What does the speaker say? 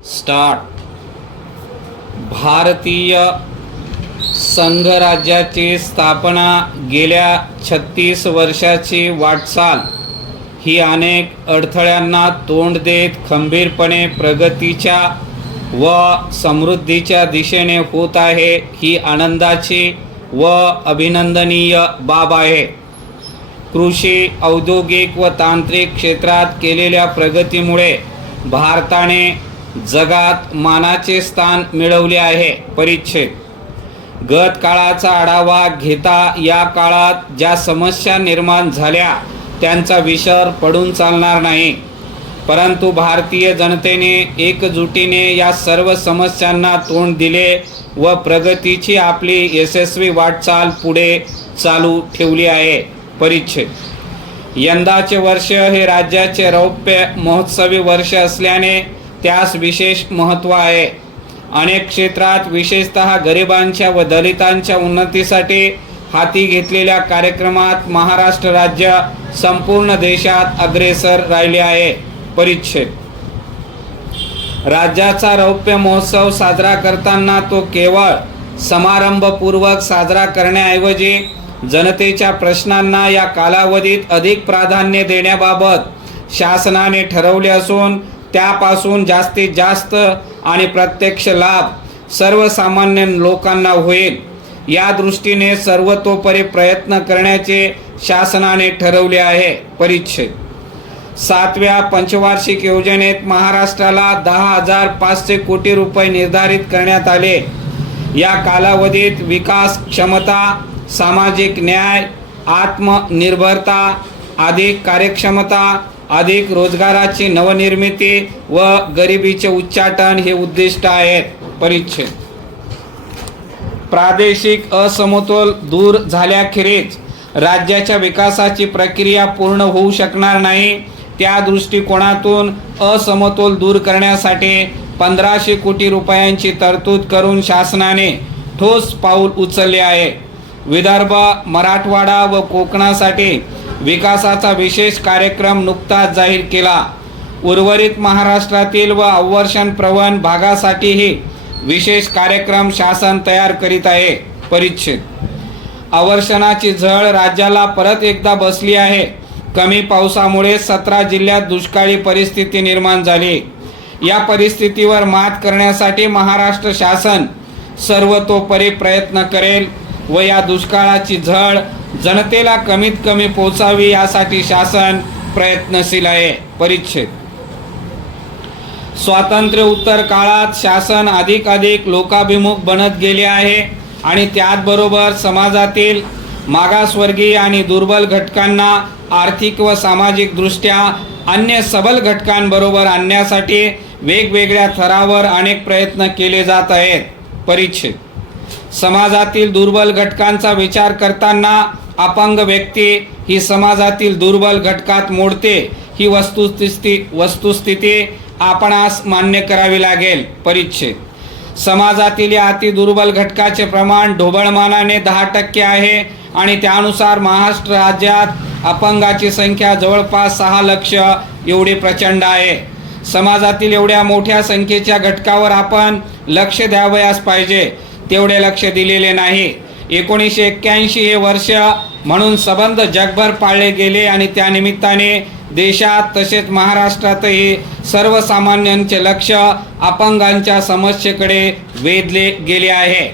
Start. भारतीय संघराज्याची स्थापना गेल्या 36 वर्षाची वाटचाल ही अनेक अडथळ्यांना तोंड देत खंबीरपणे प्रगतीच्या व समृद्धीच्या दिशेने होत आहे. ही आनंदाची व अभिनंदनीय बाब आहे. कृषी, औद्योगिक व तांत्रिक क्षेत्रात केलेल्या प्रगतीमुळे भारताने जगात मानाचे स्थान मिळवले आहे. परिच्छेद. गत काळाचा आढावा घेता या काळात ज्या समस्या निर्माण झाल्या त्यांचा विसर पडून चालणार नाही, परंतु भारतीय जनतेने एकजुटीने या सर्व समस्यांना तोंड दिले व प्रगतीची आपली यशस्वी वाटचाल पुढे चालू ठेवली आहे. परिच्छेद. यंदाचे वर्ष हे राज्याचे रौप्य महोत्सवी वर्ष असल्याने त्यास विशेष महत्त्व आहे. अनेक क्षेत्रात विशेषतः गरिबांच्या व दलितांच्या उन्नतीसाठी हाती घेतलेल्या कार्यक्रमात महाराष्ट्र राज्य संपूर्ण देशात अग्रेसर राहिले आहे. परिच्छेद. राज्याचा रौप्य महोत्सव साजरा करताना तो केवळ समारंभपूर्वक साजरा करण्याऐवजी जनतेच्या प्रश्नांना या कालावधीत अधिक प्राधान्य देण्याबाबत शासनाने ठरवले असून त्यापासून जास्तीत जास्त आणि प्रत्यक्ष लाभ सर्वसामान्य लोकांना होईल या दृष्टीने सर्वतोपरी प्रयत्न करण्याचे शासनाने ठरवले आहे. परिच्छेद. 7व्या पंचवार्षिक योजनेत महाराष्ट्राला 10,500 कोटी रुपये निर्धारित करण्यात आले. या कालावधीत विकास क्षमता, सामाजिक न्याय, आत्मनिर्भरता, अधिक कार्यक्षमता, अधिक रोजगाराची नवनिर्मिती व गरिबीचे उच्चाटन हे उद्दिष्ट आहेत. परिच्छेद. प्रादेशिक असमतोल दूर झाल्याखेरीज राज्याच्या विकासाची प्रक्रिया पूर्ण होऊ शकणार नाही. त्या दृष्टिकोनातून असमतोल दूर करण्यासाठी 1500 कोटी रुपयांची तरतूद करून शासनाने ठोस पाऊल उचलले आहे. विदर्भ, मराठवाडा व कोकणासाठी विकासाचा विशेष कार्यक्रम नुकताच जाहीर केला. उर्वरित महाराष्ट्रातील व अवर्षण प्रवण भागासाठीही विशेष कार्यक्रम शासन तयार करीत आहे. परिच्छेद. अवर्षणाची झळ राज्याला परत एकदा बसली आहे. कमी पावसामुळे 17 जिल्ह्यात दुष्काळी परिस्थिती निर्माण झाली. या परिस्थितीवर मात करण्यासाठी महाराष्ट्र शासन सर्वतोपरी प्रयत्न करेल व या दुष्काळाची झळ जनतेला कमीत कमी पोचावी यासाठी शासन प्रयत्नशील आहे. परिच्छेद. स्वातंत्र्योत्तर काळात शासन अधिक लोकाभिमुख बनत गेले आहे आणि त्याचबरोबर समाजातील मागासवर्गीय आणि दुर्बल घटकांना आर्थिक व सामाजिक दृष्ट्या अन्य सबल घटकांबरोबर आणण्यासाठी वेगवेगळ्या थरावर अनेक प्रयत्न केले जात आहेत. परिच्छेद. समाजातील दुर्बल घटकांचा विचार करताना अपंग व्यक्ती ही समाजातील दुर्बल घटकात मोडते ही वस्तुस्थिती आपणास मान्य करावी लागेल. परिच्छेद. समाजातील या अति दुर्बल घटकाचे प्रमाण ढोबळमानाने 10% आहे आणि त्यानुसार महाराष्ट्र राज्यात अपंगाची संख्या जवळपास 6 लक्ष एवढी प्रचंड आहे. समाजातील एवढ्या मोठ्या संख्येच्या घटकावर आपण लक्ष द्यावयास पाहिजे, तेवढे लक्ष दिलेले नाही. 1981 हे वर्ष म्हणून सबंध जगभर पाळले गेले आणि त्यानिमित्ताने देशात तसेच महाराष्ट्रातही सर्वसामान्यांचे लक्ष अपंगांच्या समस्येकडे वेधले गेले आहे.